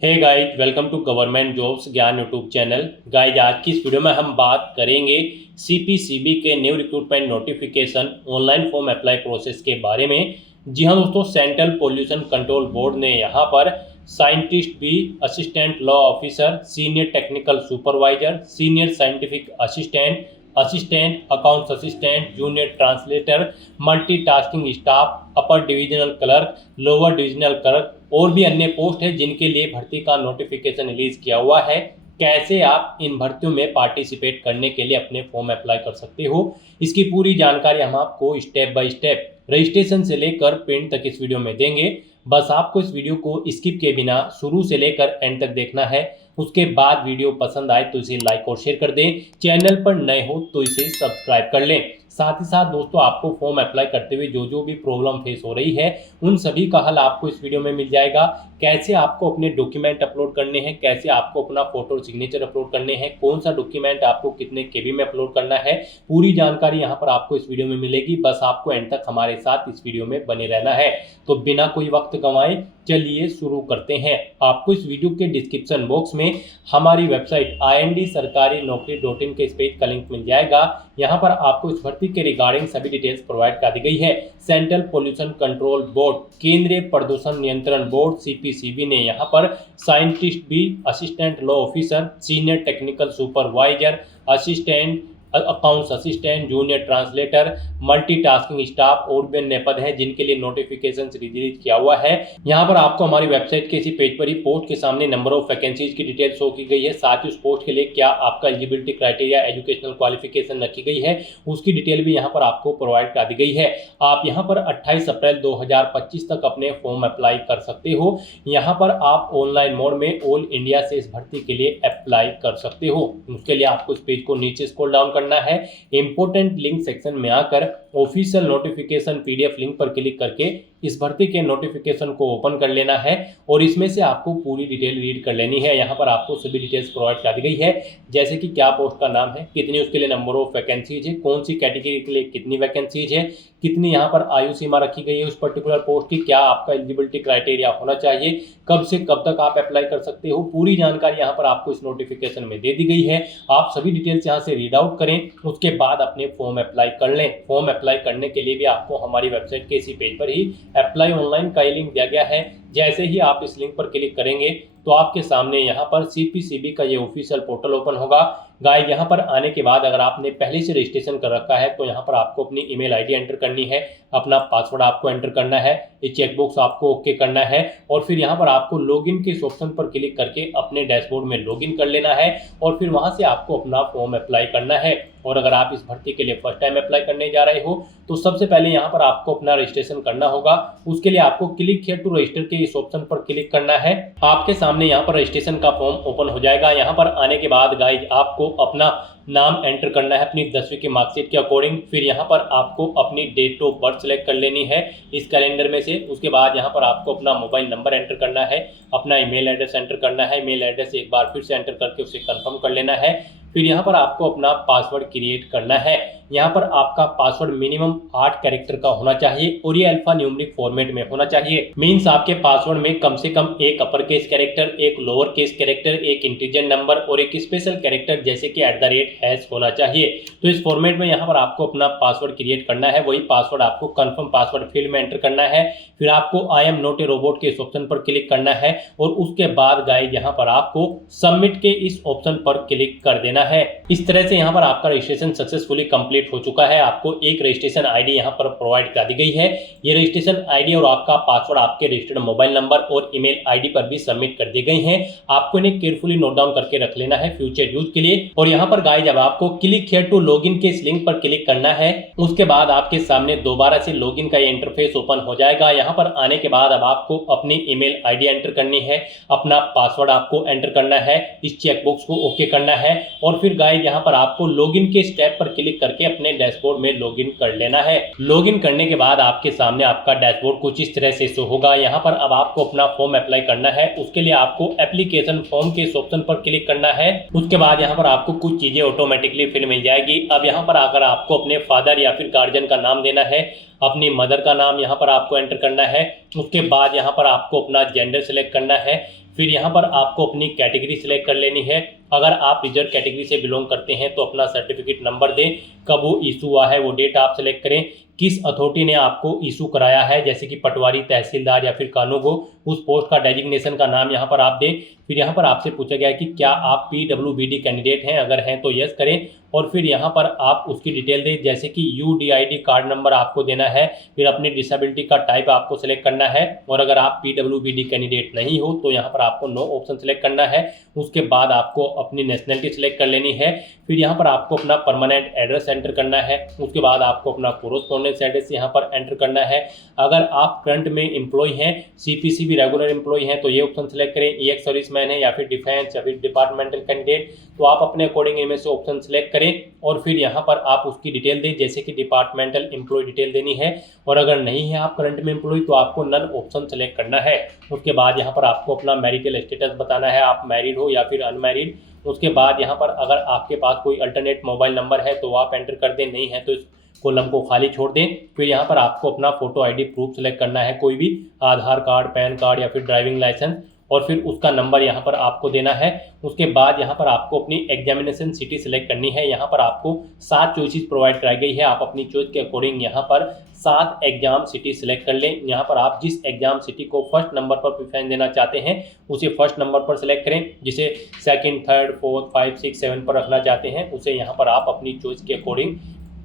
Hey guys, welcome to government jobs Gyan YouTube channel. Guys, आज की इस वीडियो में हम बात करेंगे सीपीसीबी के new recruitment notification online form apply process के बारे में। जी हाँ दोस्तों, सेंट्रल पोल्यूशन कंट्रोल बोर्ड ने यहाँ पर scientist B, assistant law officer, senior technical supervisor, senior scientific assistant, assistant accounts assistant, junior translator, multitasking staff, upper divisional clerk, lower divisional clerk और भी अन्य पोस्ट है जिनके लिए भर्ती का नोटिफिकेशन रिलीज किया हुआ है। कैसे आप इन भर्तियों में पार्टिसिपेट करने के लिए अपने फॉर्म अप्लाई कर सकते हो, इसकी पूरी जानकारी हम आपको स्टेप बाय स्टेप रजिस्ट्रेशन से लेकर प्रिंट तक इस वीडियो में देंगे। बस आपको इस वीडियो को स्किप किए बिना शुरू से लेकर एंड तक देखना है। उसके बाद वीडियो पसंद आए तो इसे लाइक और शेयर कर दें। चैनल पर नए हो तो इसे सब्सक्राइब कर लें। साथ ही साथ दोस्तों, आपको फॉर्म अप्लाई करते हुए जो भी प्रॉब्लम फेस हो रही है उन सभी का हल आपको इस वीडियो में मिल जाएगा। कैसे आपको अपने डॉक्यूमेंट अपलोड करने हैं, कैसे आपको अपना फोटो और सिग्नेचर अपलोड करने हैं, कौन सा डॉक्यूमेंट आपको कितने केबी में अपलोड करना है, पूरी जानकारी यहाँ पर आपको इस वीडियो में मिलेगी। बस आपको एंड तक हमारे साथ इस वीडियो में बने रहना है। तो बिना कोई वक्त गंवाए चलिए शुरू करते हैं। आपको इस वीडियो के डिस्क्रिप्शन बॉक्स में हमारी वेबसाइट ind-sarkari-naukri.in के इस पेज का लिंक मिल जाएगा। यहाँ पर आपको इस भर्ती के रिगार्डिंग सभी डिटेल्स प्रोवाइड कर दी गई है। सेंट्रल पोल्यूशन कंट्रोल बोर्ड, केंद्रीय प्रदूषण नियंत्रण बोर्ड सीपीसीबी ने यहाँ पर scientist B, assistant law officer, senior technical supervisor, assistant accounts assistant, junior translator, multitasking staff और भी अन्य पद हैं जिनके लिए नोटिफिकेशन रिलीज किया हुआ है। यहाँ पर आपको हमारी वेबसाइट के इसी पेज पर ही पोस्ट के सामने नंबर ऑफ वैकेंसीज की डिटेल शो की गई है। साथ ही उस पोस्ट के लिए क्या आपका एलिजिबिलिटी क्राइटेरिया, एजुकेशनल क्वालिफिकेशन रखी गई है, उसकी डिटेल भी यहाँ पर आपको प्रोवाइड कर दी गई है। आप यहाँ पर 28 अप्रैल 2025 तक अपने फॉर्म अप्लाई कर सकते हो। यहाँ पर आप ऑनलाइन मोड में ऑल इंडिया से इस भर्ती के लिए अप्लाई कर सकते हो। उसके लिए आपको इस पेज को नीचे स्क्रॉल डाउन करना है। इंपोर्टेंट लिंक सेक्शन में आकर ऑफिशियल नोटिफिकेशन पीडीएफ लिंक पर क्लिक करके इस भर्ती के नोटिफिकेशन को ओपन कर लेना है और इसमें से आपको पूरी डिटेल रीड कर लेनी है। यहाँ पर आपको सभी डिटेल्स प्रोवाइड कर दी गई है, जैसे कि क्या पोस्ट का नाम है, कितनी उसके लिए नंबर ऑफ वैकेंसीज है, कौन सी कैटेगरी के लिए कितनी वैकेंसीज है, कितनी यहाँ पर आयु सीमा रखी गई है उस पर्टिकुलर पोस्ट की, क्या आपका एलिजिबिलिटी क्राइटेरिया होना चाहिए, कब से कब तक आप अप्लाई कर सकते हो, पूरी जानकारी यहाँ पर आपको इस नोटिफिकेशन में दे दी गई है। आप सभी डिटेल्स यहाँ से रीड आउट करें, उसके बाद अपने फॉर्म अप्लाई कर लें। फॉर्म अप्लाई करने के लिए भी आपको हमारी वेबसाइट के इसी पेज पर ही अप्लाई ऑनलाइन का लिंक दिया गया है। जैसे ही आप इस लिंक पर क्लिक करेंगे तो आपके सामने यहाँ पर सीपीसीबी का ये ऑफिशियल पोर्टल ओपन होगा। गाइस, यहाँ पर आने के बाद अगर आपने पहले से रजिस्ट्रेशन कर रखा है तो यहाँ पर आपको अपनी ईमेल आईडी एंटर करनी है, अपना पासवर्ड आपको एंटर करना है, ये चेकबॉक्स आपको ओके करना है और फिर यहाँ पर आपको लॉगिन के इस ऑप्शन पर क्लिक करके अपने डैशबोर्ड में लॉगिन कर लेना है और फिर वहाँ से आपको अपना फॉर्म अप्लाई करना है। और अगर आप इस भर्ती के लिए फर्स्ट टाइम अप्लाई करने जा रहे हो तो सबसे पहले यहाँ पर आपको अपना रजिस्ट्रेशन करना होगा। उसके लिए आपको क्लिक हियर टू रजिस्टर के इस ऑप्शन पर क्लिक करना है। आपके सामने यहाँ पर रजिस्ट्रेशन का फॉर्म ओपन हो जाएगा। यहाँ पर आने के बाद गाइज आपको अपना नाम एंटर करना है अपनी 10वीं की मार्कशीट के अकॉर्डिंग। फिर यहाँ पर आपको अपनी डेट ऑफ बर्थ सेलेक्ट कर लेनी है इस कैलेंडर में से। उसके बाद यहाँ पर आपको अपना मोबाइल नंबर एंटर करना है, अपना ईमेल एड्रेस एंटर करना है। ईमेल एड्रेस एक बार फिर से एंटर करके उसे कंफर्म कर लेना है। फिर यहाँ पर आपको अपना पासवर्ड क्रिएट करना है। यहाँ पर आपका पासवर्ड मिनिमम 8 कैरेक्टर का होना चाहिए और ये अल्फा न्यूमेरिक फॉर्मेट में होना चाहिए। मींस आपके पासवर्ड में कम से कम एक अपर केस कैरेक्टर, एक लोअर केस कैरेक्टर, एक इंटीजर नंबर और एक स्पेशल कैरेक्टर जैसे कि @# होना चाहिए। तो इस फॉर्मेट में यहाँ पर आपको अपना पासवर्ड क्रिएट करना है। वही पासवर्ड आपको कंफर्म पासवर्ड फील्ड में एंटर करना है। फिर आपको I am not a robot के इस ऑप्शन पर क्लिक करना है और उसके बाद गाइस यहाँ पर आपको सबमिट के इस ऑप्शन पर क्लिक कर देना है। इस तरह से यहाँ पर आपका रजिस्ट्रेशन सक्सेसफुली कंप्लीट हो चुका है। आपको एक रजिस्ट्रेशन आईडी यहाँ पर प्रोवाइड कर दी गई है। ये रजिस्ट्रेशन आईडी और आपका पासवर्ड आपके रजिस्टर्ड मोबाइल नंबर और ईमेल आईडी पर भी सबमिट कर दी गई हैं। आपको इन्हें केयरफुली नोट डाउन करके रख लेना है फ्यूचर यूज के लिए। और यहाँ पर गाइस, जब आपको क्लिक हियर टू लॉगिन के इस लिंक पर क्लिक करना है, उसके बाद आपके सामने दोबारा से लॉगिन का ये इंटरफेस ओपन हो जाएगा। यहाँ पर आने के बाद अब आपको अपनी ईमेल आईडी एंटर करनी है, अपना पासवर्ड आपको एंटर करना है, इस चेकबॉक्स को ओके करना है और फिर गाइस यहाँ पर आपको लॉगिन के स्टेप पर क्लिक करके अपने डैशबोर्ड में लॉगिन कर लेना है। लॉगिन करने के बाद आपके सामने आपका डैशबोर्ड कुछ इस तरह से शो होगा। यहाँ पर अब आपको अपना फॉर्म अप्लाई करना है। उसके लिए आपको एप्लीकेशन फॉर्म के इस ऑप्शन पर क्लिक करना है। उसके बाद यहाँ पर आपको कुछ चीजें ऑटोमेटिकली फिर मिल जाएगी। अब यहाँ पर आकर आपको अपने फादर या फिर गार्जियन का नाम देना है, अपनी मदर का नाम यहाँ पर आपको एंटर करना है। उसके बाद यहाँ पर आपको अपना जेंडर सेलेक्ट करना है। फिर यहाँ पर आपको अपनी कैटेगरी सिलेक्ट कर लेनी है। अगर आप रिजर्व कैटेगरी से बिलोंग करते हैं तो अपना सर्टिफिकेट नंबर दें, कब वो इशू हुआ है वो डेट आप सिलेक्ट करें, किस अथॉरिटी ने आपको इशू कराया है जैसे कि पटवारी, तहसीलदार या फिर कानूगो, उस पोस्ट का डेजिग्नेशन का नाम यहाँ पर आप दें। फिर यहाँ पर आपसे पूछा गया है कि क्या आप पीडब्ल्यूबीडी कैंडिडेट हैं, अगर हैं तो यस करें और फिर यहाँ पर आप उसकी डिटेल दें जैसे कि यूडीआईडी कार्ड नंबर आपको देना है, फिर अपनी डिसेबिलिटी का टाइप आपको सेलेक्ट करना है और अगर आप पीडब्ल्यूबीडी कैंडिडेट नहीं हो तो यहाँ पर आपको नो ऑप्शन सेलेक्ट करना है। उसके बाद आपको अपनी नेशनलिटी सेलेक्ट कर लेनी है। फिर यहाँ पर आपको अपना परमानेंट एड्रेस एंटर करना है। उसके बाद आपको अपना कोरोस्पोंडेंस एड्रेस यहाँ पर एंटर करना है। अगर आप करंट में एम्प्लॉय हैं, सीपीसीबी रेगुलर एम्प्लॉय हैं तो ये ऑप्शन सेलेक्ट करें, एक्स सर्विसमैन है या फिर डिफेंस या फिर डिपार्टमेंटल कैंडिडेट तो आप अपने अकॉर्डिंग इनमें से ऑप्शन सेलेक्ट करें और फिर यहाँ पर आप उसकी डिटेल दें जैसे कि डिपार्टमेंटल एम्प्लॉय डिटेल देनी है और अगर नहीं है आप करंट में एम्प्लॉय तो आपको नन ऑप्शन सेलेक्ट करना है। उसके बाद यहाँ पर आपको अपना मैरिटल स्टेटस बताना है, आप मैरिड हो या फिर अनमैरिड। उसके बाद यहाँ पर अगर आपके पास कोई अल्टरनेट मोबाइल नंबर है तो आप एंटर कर दें, नहीं है तो इस कॉलम को खाली छोड़ दें। फिर यहाँ पर आपको अपना फोटो आईडी प्रूफ सेलेक्ट करना है, कोई भी आधार कार्ड, पैन कार्ड या फिर ड्राइविंग लाइसेंस और फिर उसका नंबर यहाँ पर आपको देना है। उसके बाद यहाँ पर आपको अपनी एग्जामिनेशन सिटी सेलेक्ट करनी है। यहाँ पर आपको 7 चॉइसेस प्रोवाइड कराई गई है, आप अपनी चॉइस के अकॉर्डिंग यहाँ पर 7 एग्जाम सिटी सेलेक्ट कर लें। यहाँ पर आप जिस एग्जाम सिटी को फर्स्ट नंबर पर प्रेफरेंस देना चाहते हैं उसे फर्स्ट नंबर पर सेलेक्ट करें, जिसे सेकंड, थर्ड, फोर्थ, 5, 6, 7 पर रखना चाहते हैं उसे यहाँ पर आप अपनी चॉइस के अकॉर्डिंग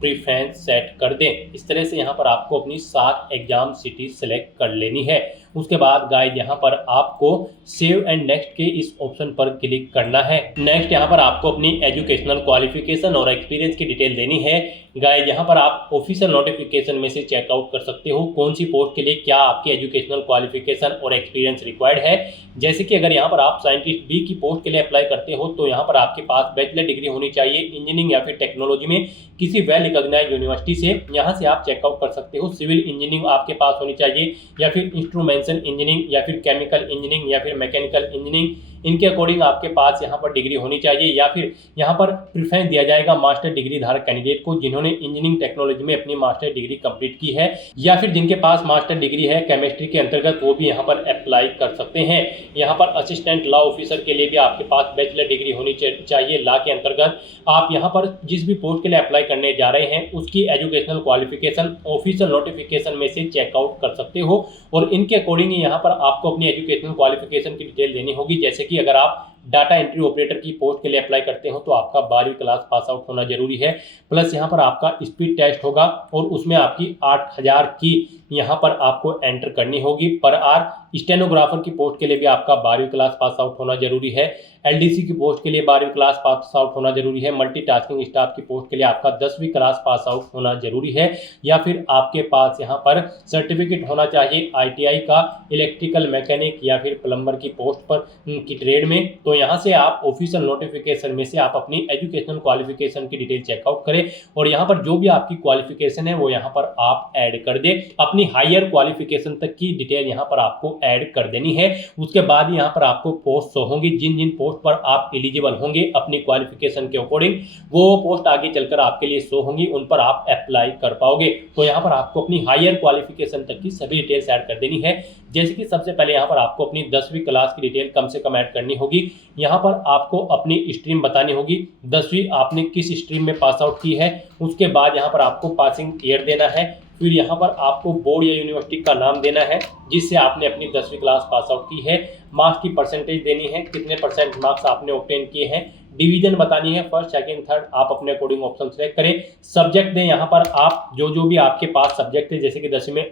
प्रीफ्रेंस सेट कर दें। इस तरह से यहाँ पर आपको अपनी 7 एग्जाम सिटी सेलेक्ट कर लेनी है। उसके बाद गाइड यहाँ पर आपको सेव एंड नेक्स्ट के इस ऑप्शन पर क्लिक करना है। नेक्स्ट यहाँ पर आपको अपनी एजुकेशनल क्वालिफिकेशन और एक्सपीरियंस की डिटेल देनी है। गाइड यहाँ पर आप ऑफिशियल नोटिफिकेशन में से चेकआउट कर सकते हो कौन सी पोस्ट के लिए क्या आपकी एजुकेशनल क्वालिफिकेशन और एक्सपीरियंस रिक्वायर्ड है। जैसे कि अगर यहाँ पर आप साइंटिस्ट बी की पोस्ट के लिए अप्लाई करते हो तो यहाँ पर आपके पास बैचलर डिग्री होनी चाहिए इंजीनियरिंग या फिर टेक्नोलॉजी में किसी वेल रिकॉग्नाइज्ड यूनिवर्सिटी से, यहाँ से आप चेकआउट कर सकते हो। सिविल इंजीनियरिंग आपके पास होनी चाहिए या फिर इंस्ट्रूमेंटेशन इंजीनियरिंग या फिर केमिकल इंजीनियरिंग या फिर मैकेनिकल इंजीनियरिंग, इनके अकॉर्डिंग आपके पास यहाँ पर डिग्री होनी चाहिए। या फिर यहाँ पर प्रेफरेंस दिया जाएगा मास्टर डिग्री धारक कैंडिडेट को जिन्होंने इंजीनियरिंग टेक्नोलॉजी में अपनी मास्टर डिग्री कंप्लीट की है या फिर जिनके पास मास्टर डिग्री है केमिस्ट्री के अंतर्गत, वो भी यहाँ पर अप्लाई कर सकते हैं। यहाँ पर असिस्टेंट लॉ ऑफिसर के लिए भी आपके पास बैचलर डिग्री होनी चाहिए लॉ के अंतर्गत। आप यहाँ पर जिस भी पोस्ट के लिए अप्लाई करने जा रहे हैं उसकी एजुकेशनल क्वालिफिकेशन ऑफिशियल नोटिफिकेशन में से चेकआउट कर सकते हो और इनके अकॉर्डिंग यहाँ पर आपको अपनी एजुकेशनल क्वालिफिकेशन की डिटेल देनी होगी। जैसे कि अगर आप डाटा एंट्री ऑपरेटर की पोस्ट के लिए अप्लाई करते हो तो आपका 12वीं क्लास पास आउट होना जरूरी है, प्लस यहाँ पर आपका स्पीड टेस्ट होगा और उसमें आपकी 8000 की यहाँ पर आपको एंटर करनी होगी पर आवर। स्टेनोग्राफर की पोस्ट के लिए भी आपका 12वीं क्लास पास आउट होना जरूरी है। एलडीसी की पोस्ट के लिए 12वीं क्लास पास आउट होना जरूरी है। मल्टीटास्किंग स्टाफ की पोस्ट के लिए आपका 10वीं क्लास पास आउट होना जरूरी है या फिर आपके पास यहाँ पर सर्टिफिकेट होना चाहिए आईटीआई का इलेक्ट्रिकल मैकेनिक या फिर प्लम्बर की पोस्ट पर की ट्रेड में। तो यहाँ से आप ऑफिशियल नोटिफिकेशन में से आप अपनी एजुकेशनल क्वालिफिकेशन की डिटेल चेकआउट करें और यहाँ पर जो भी आपकी क्वालिफिकेशन है वो यहाँ पर आप ऐड कर दें। अपनी हायर क्वालिफिकेशन तक की डिटेल यहाँ पर आपको ऐड कर देनी है। उसके बाद यहाँ पर आपको पोस्ट शो होंगी, जिन जिन पोस्ट पर आप एलिजिबल होंगे अपनी क्वालिफिकेशन के अकॉर्डिंग वो पोस्ट आगे चलकर आपके लिए शो होंगी, उन पर आप अप्लाई कर पाओगे। तो यहाँ पर आपको अपनी हायर क्वालिफिकेशन तक की सभी डिटेल्स ऐड कर देनी है। जैसे कि सबसे पहले यहाँ पर आपको अपनी 10वीं क्लास की डिटेल कम से कम ऐड करनी होगी। यहाँ पर आपको अपनी स्ट्रीम बतानी होगी, 10वीं आपने किस स्ट्रीम में पास आउट की है। उसके बाद यहाँ पर आपको पासिंग ईयर देना है। फिर यहाँ पर आपको बोर्ड या यूनिवर्सिटी का नाम देना है जिससे आपने अपनी 10वीं क्लास पास आउट की है। मार्क्स की परसेंटेज देनी है, कितने % मार्क्स आपने ऑब्टेन किए हैं। डिवीजन बतानी है, फर्स्ट, सेकंड, थर्ड, आप अपने अकॉर्डिंग ऑप्शन सेलेक्ट करें। सब्जेक्ट दें, यहाँ पर आप जो भी आपके पास सब्जेक्ट है जैसे कि 10वीं में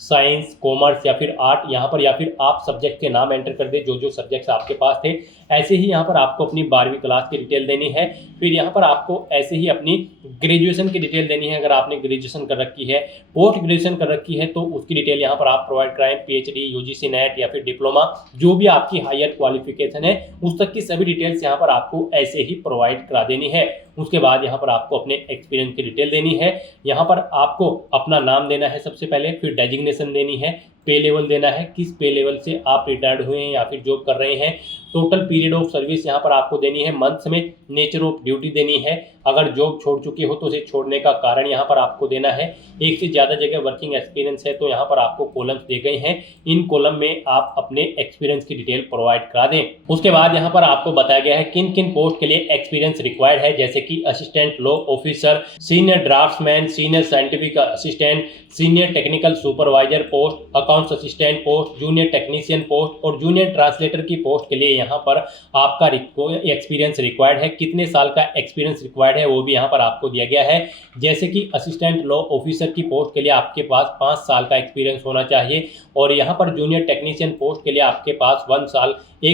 साइंस, कॉमर्स या फिर आर्ट, यहाँ पर या फिर आप सब्जेक्ट के नाम एंटर कर दें जो सब्जेक्ट्स आपके पास थे। ऐसे ही यहाँ पर आपको अपनी 12वीं क्लास की डिटेल देनी है। फिर यहाँ पर आपको ऐसे ही अपनी ग्रेजुएशन की डिटेल देनी है। अगर आपने ग्रेजुएशन कर रखी है, पोस्ट ग्रेजुएशन कर रखी है तो उसकी डिटेल यहाँ पर आप प्रोवाइड कराएं। पीएचडी, यूजीसी नेट या फिर डिप्लोमा, जो भी आपकी हायर क्वालिफिकेशन है उस तक की सभी डिटेल्स यहाँ पर आपको ऐसे ही प्रोवाइड करा देनी है। उसके बाद यहाँ पर आपको अपने एक्सपीरियंस की डिटेल देनी है। यहाँ पर आपको अपना नाम देना है सबसे पहले, फिर डेजिग्नेशन देनी है, पे लेवल देना है, किस पे लेवल से आप रिटायर्ड हुए हैं या फिर जॉब कर रहे हैं, टोटल पीरियड ऑफ सर्विस यहाँ पर आपको देनी है मंथ्स में, नेचर ऑफ ड्यूटी देनी है, अगर जॉब छोड़ चुके हो तो उसे छोड़ने का कारण यहाँ पर आपको देना है, एक से ज़्यादा जगह वर्किंग एक्सपीरियंस है तो यहाँ पर आपको कॉलम्स दे गए हैं, इन कॉलम में आप अपने एक्सपीरियंस की डिटेल प्रोवाइड करा दें। उसके बाद यहाँ पर आपको बताया गया है किन किन पोस्ट के लिए एक्सपीरियंस रिक्वायर्ड है, जैसे कि assistant law officer, senior draughtsman, senior scientific assistant, senior technical supervisor post, accounts assistant post, junior technician post और जूनियर ट्रांसलेटर की पोस्ट के लिए यहाँ पर आपका एक्सपीरियंस रिक्वायर्ड है। कितने साल का एक्सपीरियंस रिक्वायर्ड है वो भी यहाँ पर आपको दिया गया है, जैसे कि असिस्टेंट लॉ ऑफिसर की पोस्ट के लिए आपके पास 5 साल का एक्सपीरियंस होना चाहिए और यहाँ पर जूनियर टेक्नीशियन पोस्ट के लिए आपके पास 1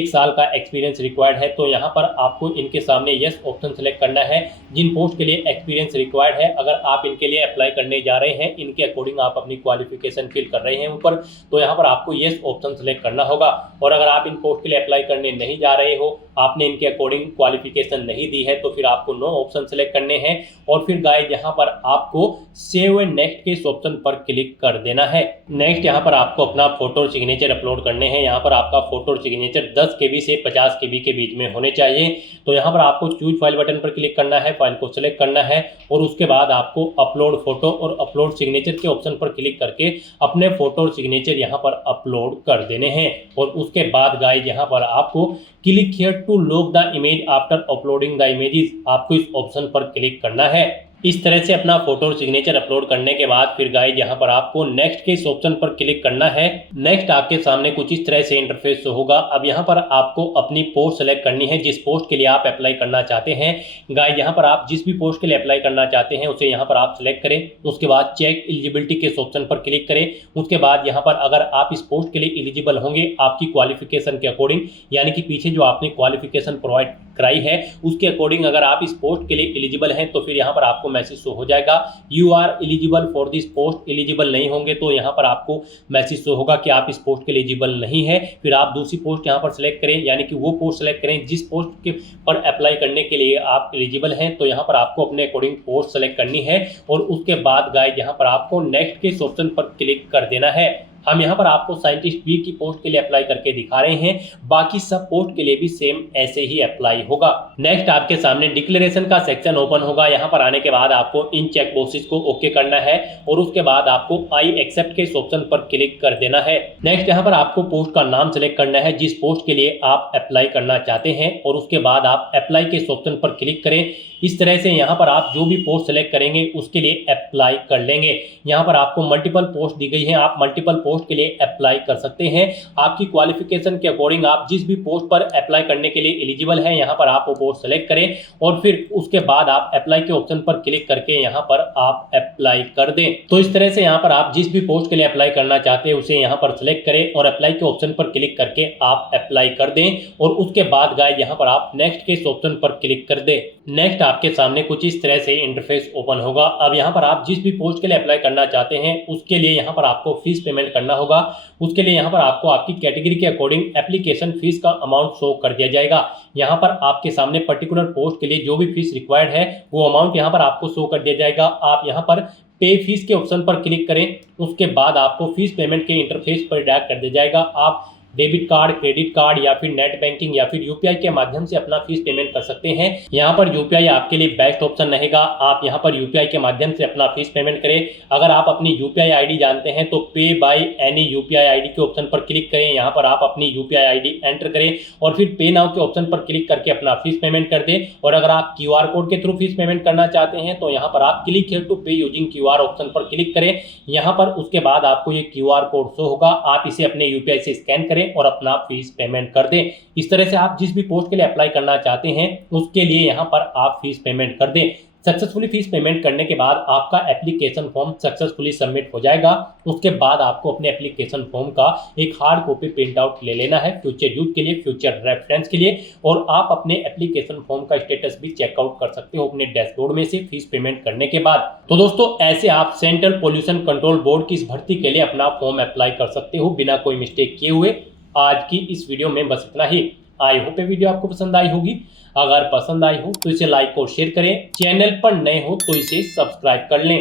साल का एक्सपीरियंस रिक्वायर्ड है। तो यहाँ पर आपको इनके सामने यस ऑप्शन सेलेक्ट करना है। जिन पोस्ट के लिए एक्सपीरियंस रिक्वायर्ड है, अगर आप इनके लिए अप्लाई करने जा रहे हैं, इनके अकॉर्डिंग आप अपनी क्वालिफिकेशन फिल कर रहे हैं ऊपर, तो यहाँ पर आपको यस ऑप्शन सेलेक्ट करना होगा। और अगर आप इन पोस्ट के लिए अप्लाई करने नहीं जा रहे हो, आपने इनके अकॉर्डिंग क्वालिफिकेशन नहीं दी है, तो फिर आपको नो ऑप्शन सेलेक्ट करने हैं और फिर गाइस यहाँ पर आपको सेव एंड नेक्स्ट के इस ऑप्शन पर क्लिक कर देना है। नेक्स्ट यहाँ पर आपको अपना फोटो और सिग्नेचर अपलोड करने हैं। यहाँ पर आपका फोटो और सिग्नेचर 10 KB से 50 KB के बीच में होने चाहिए। तो यहाँ पर आपको चूज फाइल बटन पर क्लिक करना है, फाइल को सिलेक्ट करना है और उसके बाद आपको अपलोड फोटो और अपलोड सिग्नेचर के ऑप्शन पर क्लिक करके अपने फोटो और सिग्नेचर यहाँ पर अपलोड कर देने हैं। और उसके बाद गाइस यहाँ पर आपको click here to lock the image after uploading the images, आपको इस ऑप्शन पर क्लिक करना है। इस तरह से अपना फोटो और सिग्नेचर अपलोड करने के बाद फिर गाइस यहाँ पर आपको नेक्स्ट के इस ऑप्शन पर क्लिक करना है। नेक्स्ट आपके सामने कुछ इस तरह से इंटरफेस होगा। अब यहाँ पर आपको अपनी पोस्ट सेलेक्ट करनी है, जिस पोस्ट के लिए आप अप्लाई करना चाहते हैं। गाइस यहाँ पर आप जिस भी पोस्ट के लिए अप्लाई करना चाहते हैं उसे यहाँ पर आप सिलेक्ट करें। उसके बाद चेक एलिजिबिलिटी के इस ऑप्शन पर क्लिक करें। उसके बाद यहाँ पर अगर आप इस पोस्ट के लिए एलिजिबल होंगे आपकी क्वालिफिकेशन के अकॉर्डिंग, यानी कि पीछे जो आपने क्वालिफिकेशन प्रोवाइड कराई है उसके अकॉर्डिंग अगर आप इस पोस्ट के लिए एलिजिबल हैं तो फिर यहाँ पर आपको मैसेज शो हो जाएगा you are eligible for this post. Eligible नहीं होंगे तो यहाँ पर आपको मैसेज शो होगा कि आप इस पोस्ट के लिए एलिजिबल नहीं है। फिर आप दूसरी पोस्ट यहाँ पर सिलेक्ट करें, यानी कि वो पोस्ट सेलेक्ट करें जिस पोस्ट के पर अप्लाई करने के लिए आप एलिजिबल हैं। तो यहाँ पर आपको अपने अकॉर्डिंग पोस्ट सेलेक्ट करनी है और उसके बाद गाइस यहाँ पर आपको नेक्स्ट के इस ऑप्शन पर क्लिक कर देना है। हम यहाँ पर आपको साइंटिस्ट बी की पोस्ट के लिए अप्लाई करके दिखा रहे हैं, बाकी सब पोस्ट के लिए भी सेम ऐसे ही अप्लाई होगा। नेक्स्ट आपके सामने डिक्लेरेशन का सेक्शन ओपन होगा। यहाँ पर आने के बाद आपको इन चेक बॉक्सेस को ओके करना है और उसके बाद आपको आई एक्सेप्ट के इस ऑप्शन पर क्लिक कर देना है। नेक्स्ट यहाँ पर आपको पोस्ट का नाम सेलेक्ट करना है जिस पोस्ट के लिए आप अप्लाई करना चाहते हैं और उसके बाद आप अप्लाई के इस ऑप्शन पर क्लिक करें। इस तरह से यहाँ पर आप जो भी पोस्ट सेलेक्ट करेंगे उसके लिए अप्लाई कर लेंगे। यहाँ पर आपको मल्टीपल पोस्ट दी गई है, आप मल्टीपल पोस्ट के लिए अप्लाई कर सकते हैं। आपकी क्वालिफिकेशन के अकॉर्डिंग आप जिस भी पोस्ट पर अप्लाई करने के लिए एलिजिबल हैं यहाँ पर आप वो पोस्ट सेलेक्ट करें और फिर उसके बाद आप अप्लाई के ऑप्शन पर क्लिक करके यहाँ पर आप अप्लाई कर दें। तो इस तरह से यहाँ पर आप जिस भी पोस्ट के लिए अप्लाई करना चाहते हैं उसे यहाँ पर सिलेक्ट करें और अप्लाई के ऑप्शन पर क्लिक करके आप अप्लाई कर दें और उसके बाद गाइस यहाँ पर आप नेक्स्ट के इस ऑप्शन पर क्लिक कर दें। नेक्स्ट आपके सामने कुछ इस तरह से इंटरफेस ओपन होगा। अब यहाँ पर आप जिस भी पोस्ट के लिए अप्लाई करना चाहते हैं उसके लिए यहाँ पर आपको फीस पेमेंट करना होगा। उसके लिए यहाँ पर आपको आपकी कैटेगरी के अकॉर्डिंग एप्लीकेशन फीस का अमाउंट शो कर दिया जाएगा। यहाँ पर आपके सामने पर्टिकुलर पोस्ट के लिए जो भी फीस रिक्वायर्ड है वो अमाउंट यहाँ पर आपको शो कर दिया जाएगा। आप यहाँ पर पे फीस के ऑप्शन पर क्लिक करें, उसके बाद आपको फीस पेमेंट के इंटरफेस पर डायरेक्ट कर दिया जाएगा। आप डेबिट कार्ड, क्रेडिट कार्ड या फिर नेट बैंकिंग या फिर यूपीआई के माध्यम से अपना फीस पेमेंट कर सकते हैं। यहाँ पर यूपीआई आपके लिए बेस्ट ऑप्शन रहेगा। आप यहाँ पर यूपीआई के माध्यम से अपना फीस पेमेंट करें। अगर आप अपनी यूपीआई आईडी जानते हैं तो पे बाय एनी यूपीआई आईडी के ऑप्शन पर क्लिक करें। यहाँ पर आप अपनी यूपीआई आईडी एंटर करें और फिर पे नाउ के ऑप्शन पर क्लिक करके अपना फीस पेमेंट कर दें। और अगर आप क्यूआर कोड के थ्रू फीस पेमेंट करना चाहते हैं तो यहाँ पर आप क्लिक हियर टू पे यूजिंग क्यूआर ऑप्शन पर क्लिक करें। यहाँ पर उसके बाद आपको ये क्यूआर कोड शो होगा, आप इसे अपने यूपीआई से स्कैन करें और अपना फीस पेमेंट कर दें। इस तरह से आप जिस भी पोस्ट के लिए अप्लाई करना चाहते हैं उसके लिए यहाँ पर आप फीस पेमेंट कर दें। सक्सेसफुली फीस पेमेंट करने के बाद आपका एप्लीकेशन फॉर्म सक्सेसफुली सबमिट हो जाएगा। उसके बाद आपको अपने एप्लीकेशन फॉर्म का एक हार्ड कॉपी प्रिंट आउट ले लेना है फ्यूचर यूज के लिए, फ्यूचर रेफरेंस के लिए, और आप अपने एप्लीकेशन फॉर्म का स्टेटस भी चेकआउट कर सकते हो अपने डैशबोर्ड में से फीस पेमेंट करने के बाद। तो दोस्तों ऐसे आप सेंट्रल पोल्यूशन कंट्रोल बोर्ड की इस भर्ती के लिए अपना फॉर्म अप्लाई कर सकते हो बिना कोई मिस्टेक किए हुए। आज की इस वीडियो में बस इतना ही। आई होप ये वीडियो आपको पसंद आई होगी। अगर पसंद आई हो तो इसे लाइक और शेयर करें। चैनल पर नए हो तो इसे सब्सक्राइब कर लें।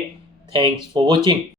Thanks for watching.